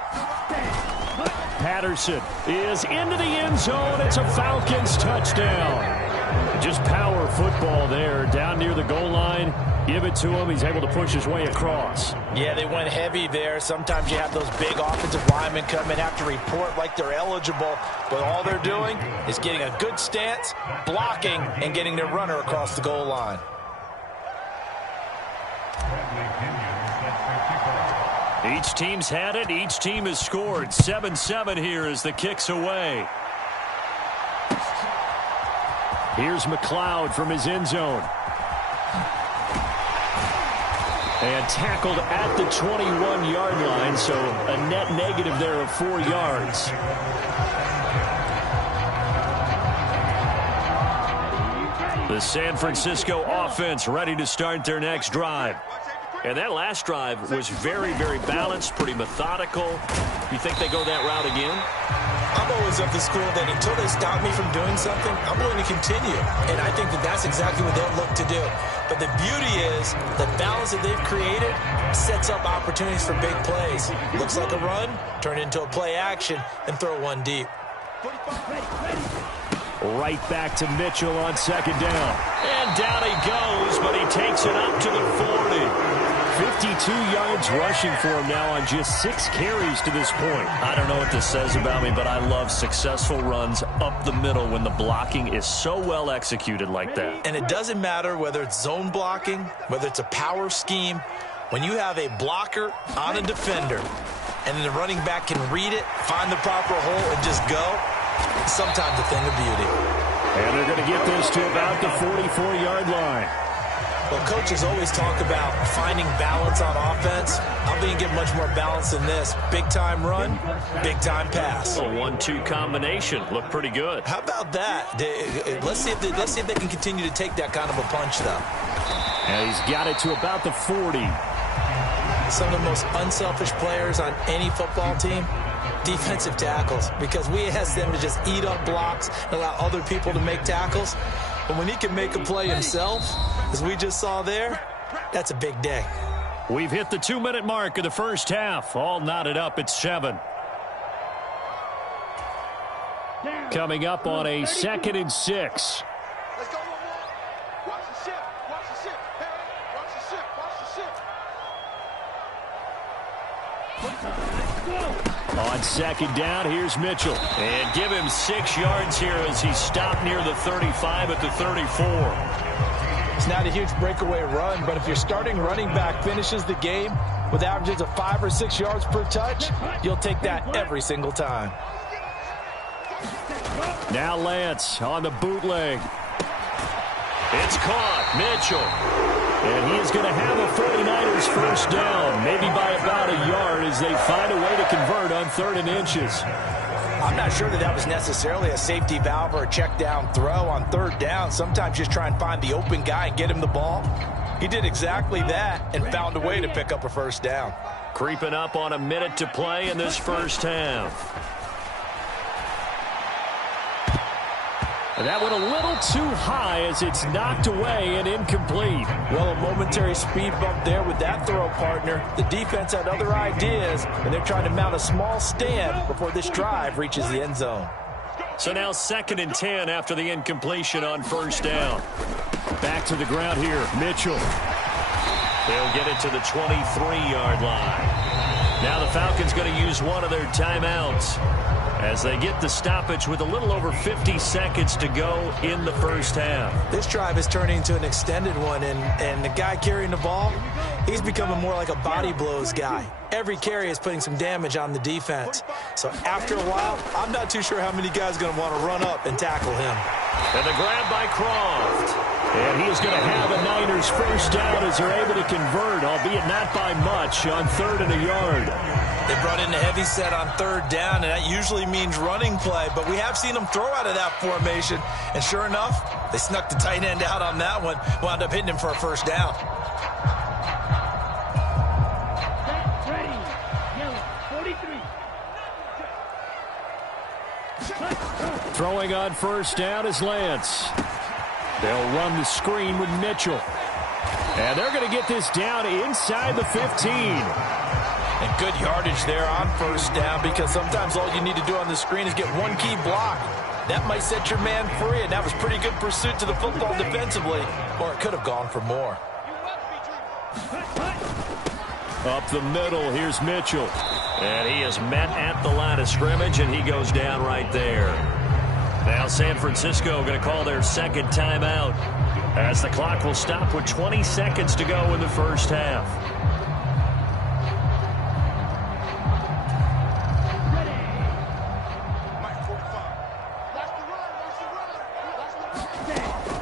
Patterson is into the end zone. It's a Falcons touchdown. Just power football there down near the goal line. Give it to him. He's able to push his way across. Yeah, they went heavy there. Sometimes you have those big offensive linemen come and have to report like they're eligible. But all they're doing is getting a good stance, blocking, and getting their runner across the goal line. Each team's had it. Each team has scored. 7-7 here as the kick's away. Here's McLeod from his end zone. And tackled at the 21-yard line, so a net negative there of 4 yards. The San Francisco offense ready to start their next drive. And that last drive was very, very balanced, pretty methodical. You think they go that route again? I'm always of the school that until they stop me from doing something, I'm willing to continue. And I think that that's exactly what they'll look to do. But the beauty is the balance that they've created sets up opportunities for big plays. Looks like a run, turn it into a play action, and throw one deep. Right back to Mitchell on 2nd down. And down he goes, but he takes it up to the 40. 52 yards rushing for him now on just 6 carries to this point. I don't know what this says about me, but I love successful runs up the middle when the blocking is so well executed like that. And it doesn't matter whether it's zone blocking, whether it's a power scheme. When you have a blocker on a defender and the running back can read it, find the proper hole, and just go, Sometimes a thing of beauty. And they're going to get this to about the 44-yard line. Well, coaches always talk about finding balance on offense. I'm going to get much more balance than this. Big-time run, big-time pass. A 1-2 combination. Looked pretty good. How about that? Let's see if they can continue to take that kind of a punch, though. And he's got it to about the 40. Some of the most unselfish players on any football team, defensive tackles, because we ask them to just eat up blocks and allow other people to make tackles. But when he can make a play himself, as we just saw there, that's a big day. We've hit the 2-minute mark of the first half. All knotted up at 7. Coming up on a 2nd and 6. Let's go one more. Watch the ship. Watch the ship. Hey, watch the ship. Watch the ship. On 2nd down, here's Mitchell. And give him 6 yards here as he stopped near the 35 at the 34. It's not a huge breakaway run, but if your starting running back finishes the game with averages of 5 or 6 yards per touch, you'll take that every single time. Now Lance on the bootleg. It's caught. Mitchell. And he is going to have a 49ers first down, maybe by about a yard as they find a way to convert on 3rd and inches. I'm not sure that was necessarily a safety valve or a check down throw on 3rd down. Sometimes just try and find the open guy and get him the ball. He did exactly that and found a way to pick up a first down. Creeping up on a minute to play in this first half. And that went a little too high as it's knocked away and incomplete. Well, a momentary speed bump there with that throw, partner. The defense had other ideas, and they're trying to mount a small stand before this drive reaches the end zone. So now 2nd and 10 after the incompletion on 1st down. Back to the ground here, Mitchell. They'll get it to the 23-yard line. Now the Falcons going to use one of their timeouts as they get the stoppage with a little over 50 seconds to go in the first half. This drive is turning into an extended one, and the guy carrying the ball, he's becoming more like a body blows guy. Every carry is putting some damage on the defense. So after a while, I'm not too sure how many guys are going to want to run up and tackle him. And the grab by Croft. And he is going to have a Niners first down as they're able to convert, albeit not by much, on 3rd and a yard. They brought in a heavy set on 3rd down, and that usually means running play, but we have seen them throw out of that formation. And sure enough, they snuck the tight end out on that one, wound up hitting him for a first down. Ready. Yellow. 43. Throwing on 1st down is Lance. They'll run the screen with Mitchell. And they're going to get this down inside the 15. And good yardage there on 1st down, because sometimes all you need to do on the screen is get one key block. That might set your man free, and that was pretty good pursuit to the football defensively, or it could have gone for more. Up the middle, here's Mitchell. And he is met at the line of scrimmage, and he goes down right there. Now San Francisco going to call their 2nd timeout as the clock will stop with 20 seconds to go in the first half.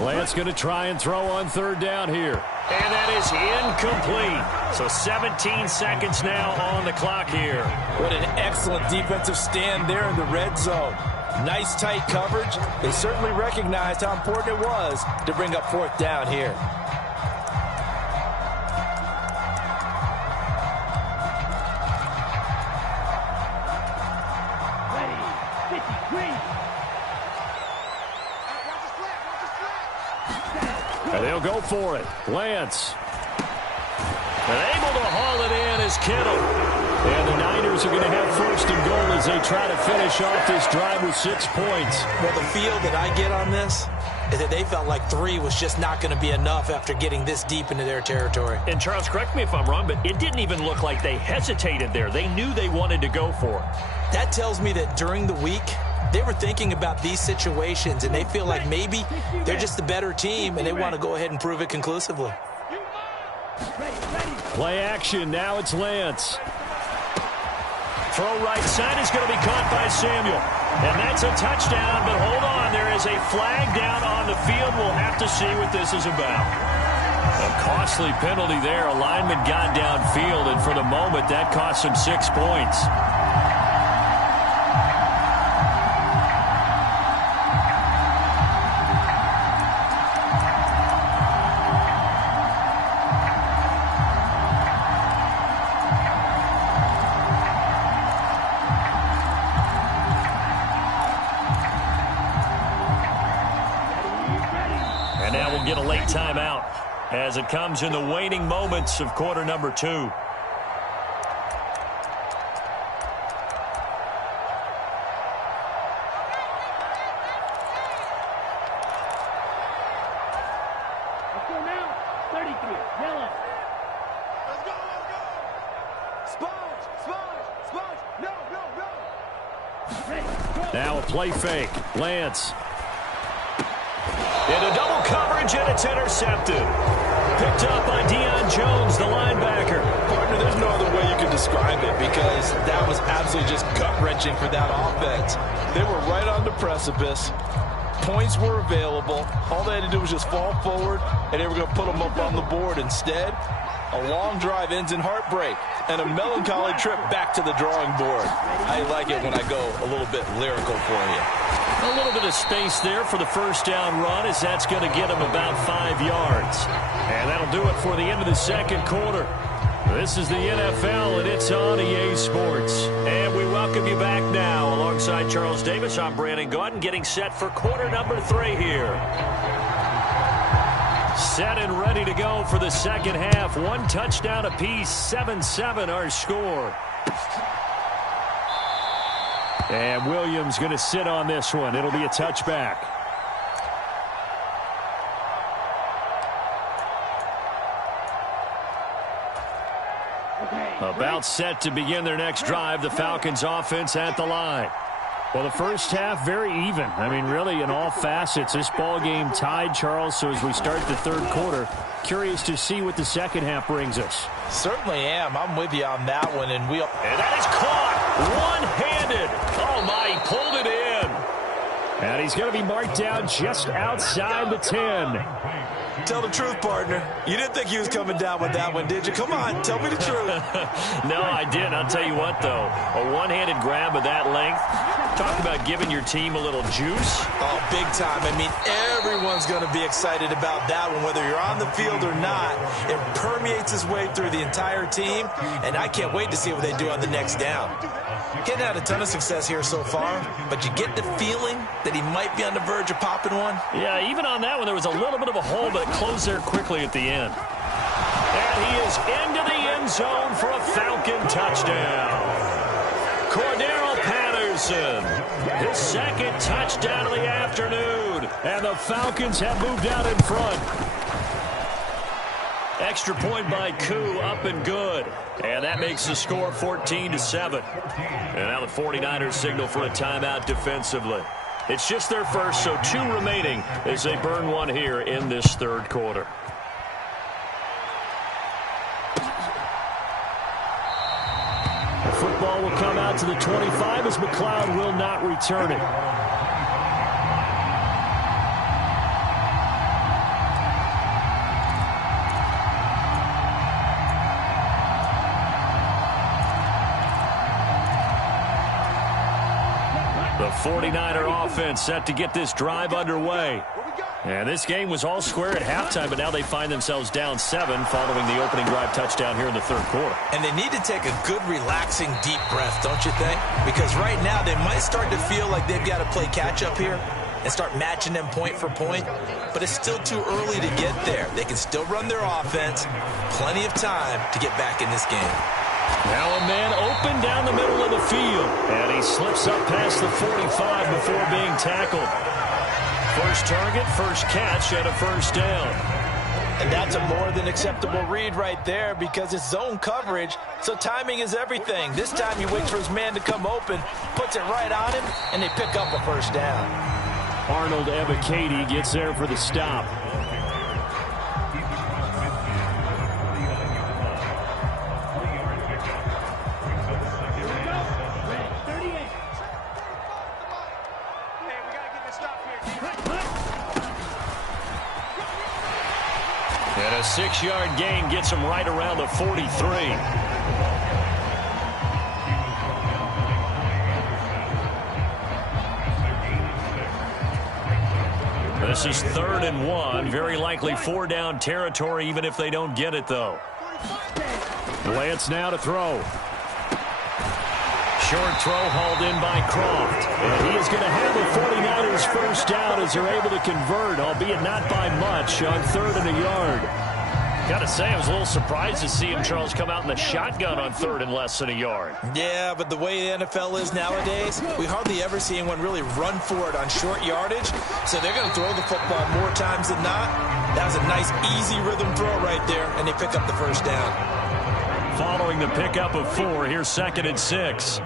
Lance going to try and throw on 3rd down here. And that is incomplete. So 17 seconds now on the clock here. What an excellent defensive stand there in the red zone. Nice tight coverage. They certainly recognized how important it was to bring up 4th down here. And they'll go for it. Lance. And able to haul it in is Kittle. And the Niners are going to have 1st and goal as they try to finish off this drive with 6 points. Well, the feel that I get on this is that they felt like 3 was just not going to be enough after getting this deep into their territory. And Charles, correct me if I'm wrong, but it didn't even look like they hesitated there. They knew they wanted to go for it. That tells me that during the week, they were thinking about these situations, and they feel like maybe they're just the better team, and they want to go ahead and prove it conclusively. Play action. Now it's Lance. Throw right side is going to be caught by Samuel. And that's a touchdown, but hold on. There is a flag down on the field. We'll have to see what this is about. A costly penalty there. A lineman got downfield, and for the moment, that cost him 6 points. And now we'll get a late timeout as it comes in the waning moments of quarter number 2. Let's go now. 33. Yellow. Let's go. Sponge. No. Now a play fake. Lance. Into double coverage, and it's intercepted. Picked up by Deion Jones, the linebacker. Partner, there's no other way you can describe it because that was absolutely just gut-wrenching for that offense. They were right on the precipice. Points were available. All they had to do was just fall forward, and they were going to put them up on the board. Instead, a long drive ends in heartbreak and a melancholy trip back to the drawing board. I like it when I go a little bit lyrical for you. A little bit of space there for the first down run, as that's going to get him about 5 yards. And that'll do it for the end of the second quarter. This is the NFL, and it's on EA Sports. And we welcome you back now. Alongside Charles Davis, I'm Brandon Gaudin, getting set for quarter number 3 here. Set and ready to go for the second half. 1 touchdown apiece, 7-7 our score. And Williams going to sit on this one. It'll be a touchback. About set to begin their next drive. The Falcons offense at the line. Well, the first half, very even. I mean, really, in all facets, this ball game tied, Charles. So as we start the third quarter, curious to see what the second half brings us. Certainly am. I'm with you on that one. And that is caught one-handed. Oh, my, he pulled it in. And he's going to be marked down just outside the 10. Tell the truth, partner. You didn't think he was coming down with that one, did you? Come on, tell me the truth. No, I didn't. I'll tell you what, though. A one-handed grab of that length. Talk about giving your team a little juice. Oh, big time. I mean, everyone's going to be excited about that one, whether you're on the field or not. It permeates its way through the entire team, and I can't wait to see what they do on the next down. Getting had a ton of success here so far, but you get the feeling that he might be on the verge of popping one. Yeah, even on that one, there was a little bit of a hole, but it closed there quickly at the end. And he is into the end zone for a Falcon touchdown. Cordero Patterson, his second touchdown of the afternoon. And the Falcons have moved out in front. Extra point by Koo, up and good. And that makes the score 14-7. And now the 49ers signal for a timeout defensively. It's just their first, so 2 remaining as they burn one here in this third quarter. The football will come out to the 25 as McLeod will not return it. The 49er offense set to get this drive underway. And this game was all square at halftime, but now they find themselves down 7 following the opening drive touchdown here in the third quarter. And they need to take a good, relaxing, deep breath, don't you think? Because right now they might start to feel like they've got to play catch-up here and start matching them point for point. But it's still too early to get there. They can still run their offense. Plenty of time to get back in this game. Now a man open down the middle of the field. And he slips up past the 45 before being tackled. First target, first catch, and a first down. And that's a more than acceptable read right there because it's zone coverage, so timing is everything. This time he waits for his man to come open, puts it right on him, and they pick up a first down. Arnold Ebiketie gets there for the stop. And a 6-yard gain gets him right around the 43. This is 3rd and 1. Very likely 4-down territory, even if they don't get it, though. Lance now to throw. Short throw hauled in by Croft. And he is going to have the 49ers first down as they're able to convert, albeit not by much, on 3rd and a yard. Got to say, I was a little surprised to see him, Charles, come out in the shotgun on 3rd and less than a yard. Yeah, but the way the NFL is nowadays, we hardly ever see anyone really run for it on short yardage. So they're going to throw the football more times than not. That was a nice, easy rhythm throw right there, and they pick up the first down. Following the pickup of 4, here's 2nd and 6.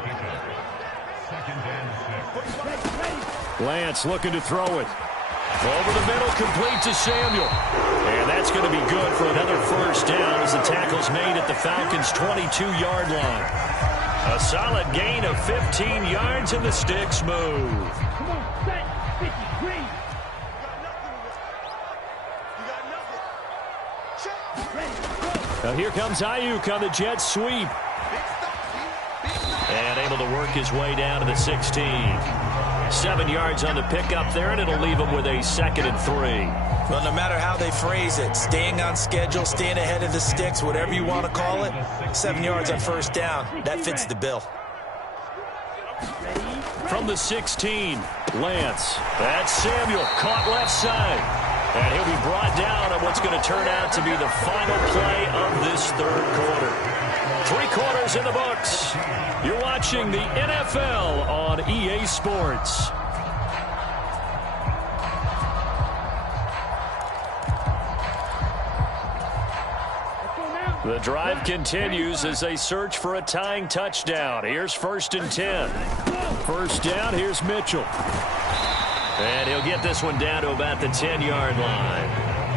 Lance looking to throw it. Over the middle, complete to Samuel. And that's going to be good for another first down as the tackle's made at the Falcons' 22-yard line. A solid gain of 15 yards, and the sticks move. Come on, set, 53. Now here comes Ayuk on the jet sweep. And able to work his way down to the 16. 7 yards on the pickup there, and it'll leave him with a 2nd and 3. Well, no matter how they phrase it, staying on schedule, staying ahead of the sticks, whatever you want to call it, 7 yards on first down, that fits the bill. From the 16, Lance. That's Samuel, caught left side. And he'll be brought down on what's going to turn out to be the final play of this 3rd quarter. 3 quarters in the books. You're watching the NFL on EA Sports. The drive continues as they search for a tying touchdown. Here's 1st and 10. First down, here's Mitchell. And he'll get this one down to about the 10-yard line.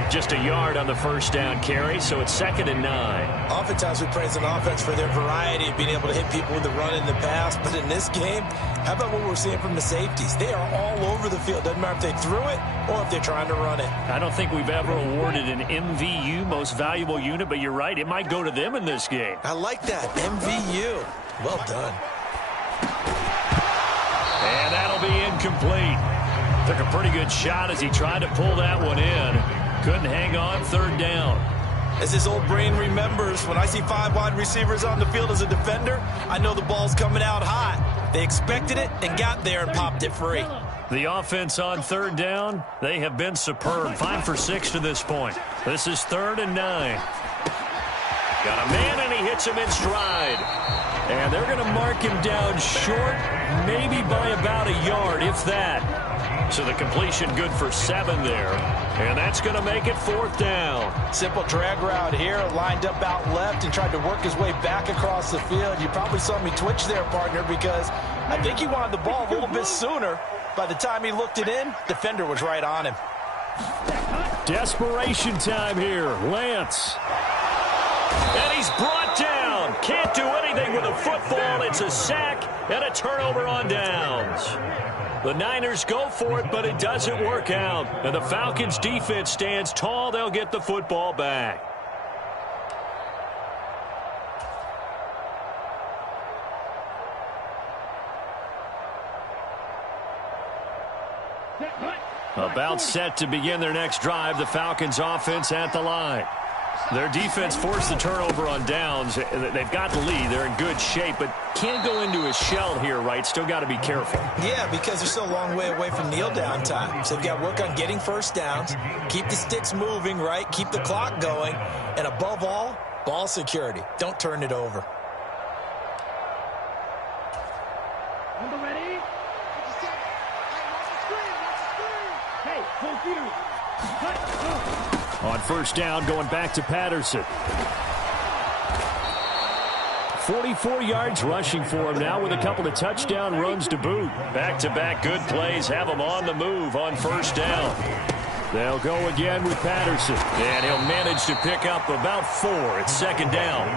Just a yard on the first down carry, so it's 2nd and 9. Oftentimes we praise an offense for their variety of being able to hit people with the run in the pass, but in this game, how about what we're seeing from the safeties? They are all over the field. Doesn't matter if they threw it or if they're trying to run it. I don't think we've ever awarded an MVU, most valuable unit, but you're right, it might go to them in this game. I like that, MVU. Well done. And that'll be incomplete. Took a pretty good shot as he tried to pull that one in. Couldn't hang on, 3rd down. As his old brain remembers, when I see 5 wide receivers on the field as a defender, I know the ball's coming out hot. They expected it and got there and popped it free. The offense on 3rd down, they have been superb. 5 for 6 to this point. This is 3rd and 9. Got a man, and he hits him in stride. And they're going to mark him down short, maybe by about a yard, if that. So the completion good for 7 there. And that's going to make it 4th down. Simple drag route here, lined up out left and tried to work his way back across the field. You probably saw me twitch there, partner, because I think he wanted the ball a little bit sooner. By the time he looked it in, defender was right on him. Desperation time here. Lance. And he's brought down. Can't do anything with a football. It's a sack and a turnover on downs. The Niners go for it, but it doesn't work out. And the Falcons' defense stands tall. They'll get the football back. About set to begin their next drive, the Falcons' offense at the line. Their defense forced the turnover on downs. They've got the lead. They're in good shape, but can't go into a shell here, right? Still got to be careful. Yeah, because they're still a long way away from kneel down time. So they've got to work on getting first downs, keep the sticks moving, right? Keep the clock going. And above all, ball security. Don't turn it over. Ready? Hey, full view. On first down, going back to Patterson. 44 yards rushing for him now with a couple of touchdown runs to boot. Back-to-back good plays have him on the move on first down. They'll go again with Patterson. And he'll manage to pick up about 4 at second down.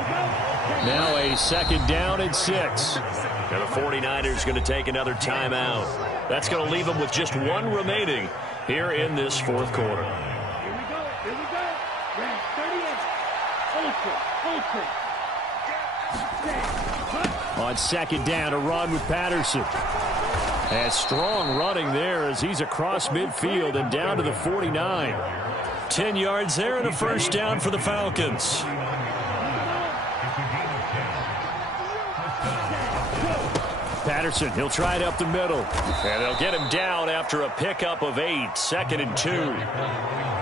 Now a 2nd down and 6. And the 49ers going to take another timeout. That's going to leave them with just 1 remaining here in this 4th quarter. Here we go. Here we go. On second down, a run with Patterson. And strong running there as he's across midfield and down to the 49. 10 yards there and a first down for the Falcons. Patterson, he'll try it up the middle. And they'll get him down after a pickup of 8, 2nd and 2.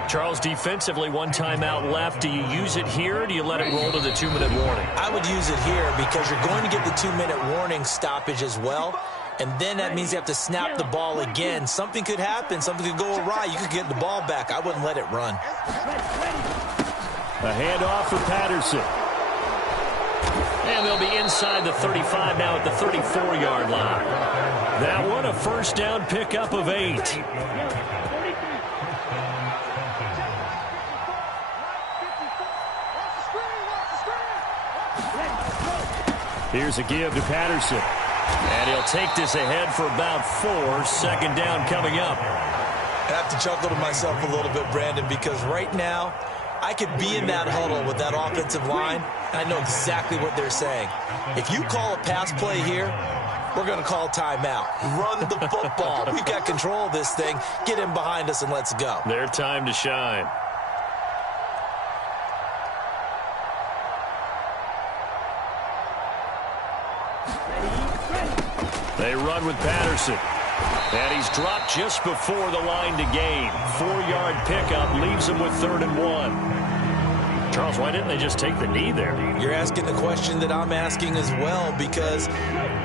Charles, defensively, one timeout left. Do you use it here or do you let it roll to the 2-minute warning? I would use it here because you're going to get the 2-minute warning stoppage as well. And then that means you have to snap the ball again. Something could happen. Something could go awry. You could get the ball back. I wouldn't let it run. A handoff for Patterson. And they'll be inside the 35 now at the 34-yard line. That one a first down pickup of 8. Here's a give to Patterson. And he'll take this ahead for about 4. 2nd down coming up. I have to chuckle to myself a little bit, Brandon, because right now I could be in that huddle with that offensive line, and I know exactly what they're saying. If you call a pass play here, we're going to call timeout. Run the football. We've got control of this thing. Get in behind us and let's go. Their time to shine. They run with Patterson. And he's dropped just before the line to gain. 4-yard pickup leaves him with 3rd and 1. Charles, why didn't they just take the knee there? You're asking the question that I'm asking as well, because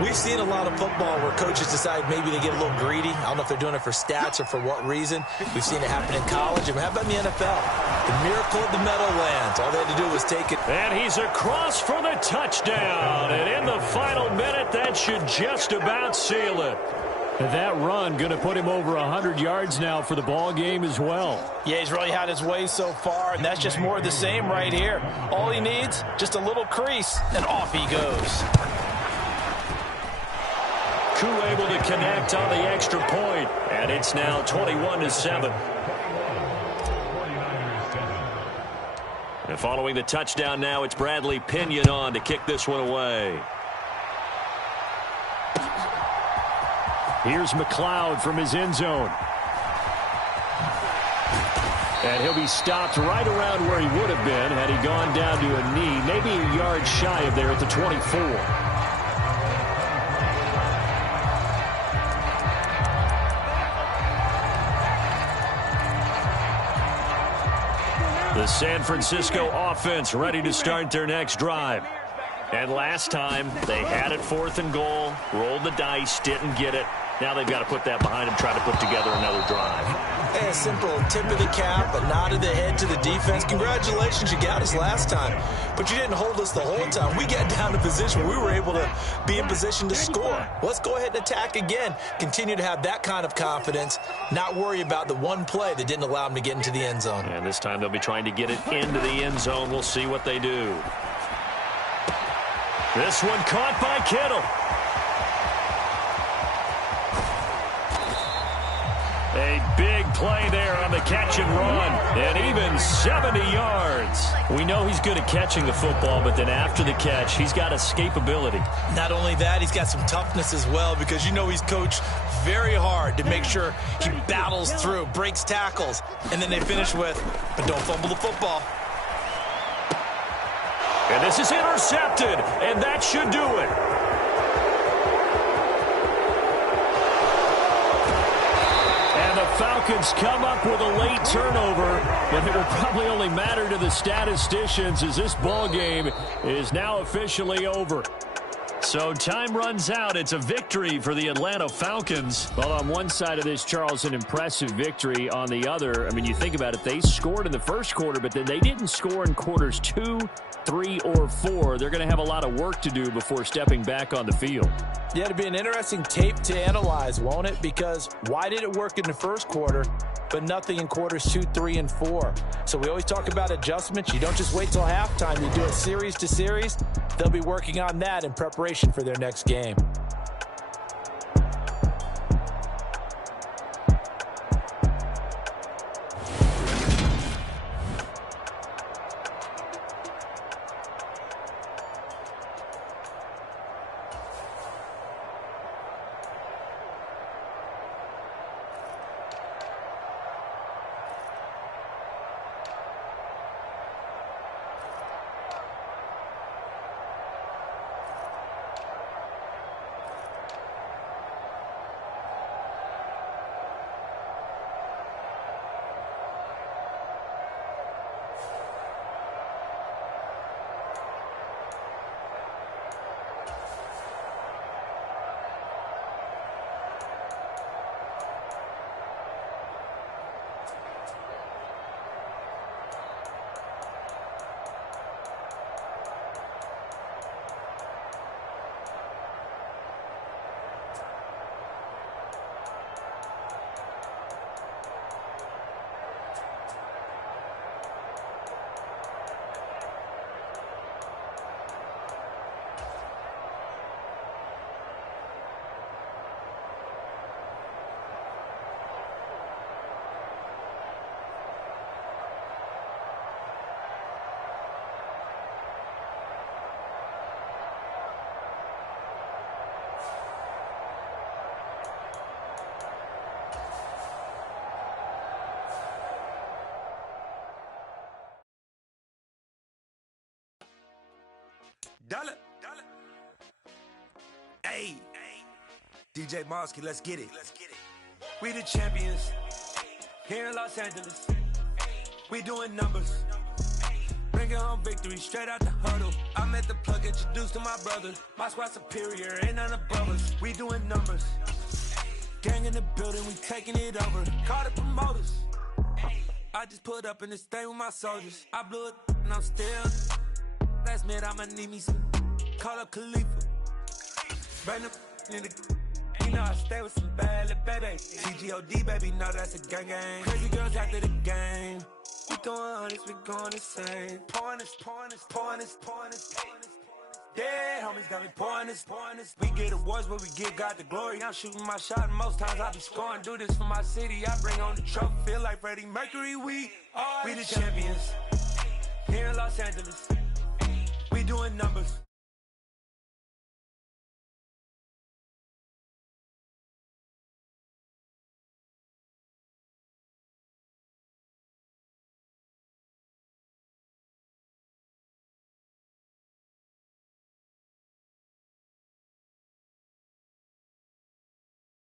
we've seen a lot of football where coaches decide maybe they get a little greedy. I don't know if they're doing it for stats or for what reason. We've seen it happen in college. And how about in the NFL? The miracle of the Meadowlands. All they had to do was take it. And he's across for the touchdown. And in the final minute, that should just about seal it. That run going to put him over 100 yards now for the ball game as well. Yeah, he's really had his way so far, and that's just more of the same right here. All he needs, just a little crease, and off he goes. Koo able to connect on the extra point, and it's now 21-7. And following the touchdown now, it's Bradley Pinion on to kick this one away. Here's McLeod from his end zone. And he'll be stopped right around where he would have been had he gone down to a knee, maybe a yard shy of there at the 24. The San Francisco offense ready to start their next drive. And last time, they had it 4th and goal, rolled the dice, didn't get it. Now they've got to put that behind them, try to put together another drive. Hey, a simple tip of the cap, a nod of the head to the defense. Congratulations, you got us last time. But you didn't hold us the whole time. We got down to position where we were able to be in position to score. Let's go ahead and attack again. Continue to have that kind of confidence, not worry about the one play that didn't allow them to get into the end zone. And this time they'll be trying to get it into the end zone. We'll see what they do. This one caught by Kittle. A big play there on the catch and run, and even 70 yards. We know he's good at catching the football, but then after the catch, he's got escapability. Not only that, he's got some toughness as well, because you know he's coached very hard to make sure he battles through, breaks tackles, and then they finish with, but don't fumble the football. And this is intercepted, and that should do it. And the Falcons come up with a late turnover, but it will probably only matter to the statisticians as this ball game is now officially over. So time runs out. It's a victory for the Atlanta Falcons. Well, on one side of this, Charles, an impressive victory. On the other, I mean, you think about it, they scored in the first quarter, but then they didn't score in quarters 2, 3, or 4. They're going to have a lot of work to do before stepping back on the field. Yeah, it'll be an interesting tape to analyze, won't it? Because why did it work in the first quarter, but nothing in quarters 2, 3, and 4? So we always talk about adjustments. You don't just wait till halftime. You do it series to series. They'll be working on that in preparation for their next game. DJ Mosky, let's get it. We the champions here in Los Angeles. We doing numbers. Bringing home victory straight out the huddle. I met the plug, introduced to my brother. My squad superior, ain't none above us. We doing numbers. Gang in the building, we taking it over. Call the promoters. I just put up in this thing with my soldiers. I blew it and I'm still. Last minute I'ma need me some. Call up Khalifa. Bring them in the. You know I stay with some bad little baby. TGOD baby, no that's a gang gang. Crazy girls after the game. We throwing hundreds, we going insane. Pouring this. Dead homies got me pouring this. We get awards, but we give God the glory. I'm shooting my shot, and most times I be scoring. Do this for my city, I bring on the trophy. Feel like Freddie Mercury, we the champions here in Los Angeles. We doing numbers.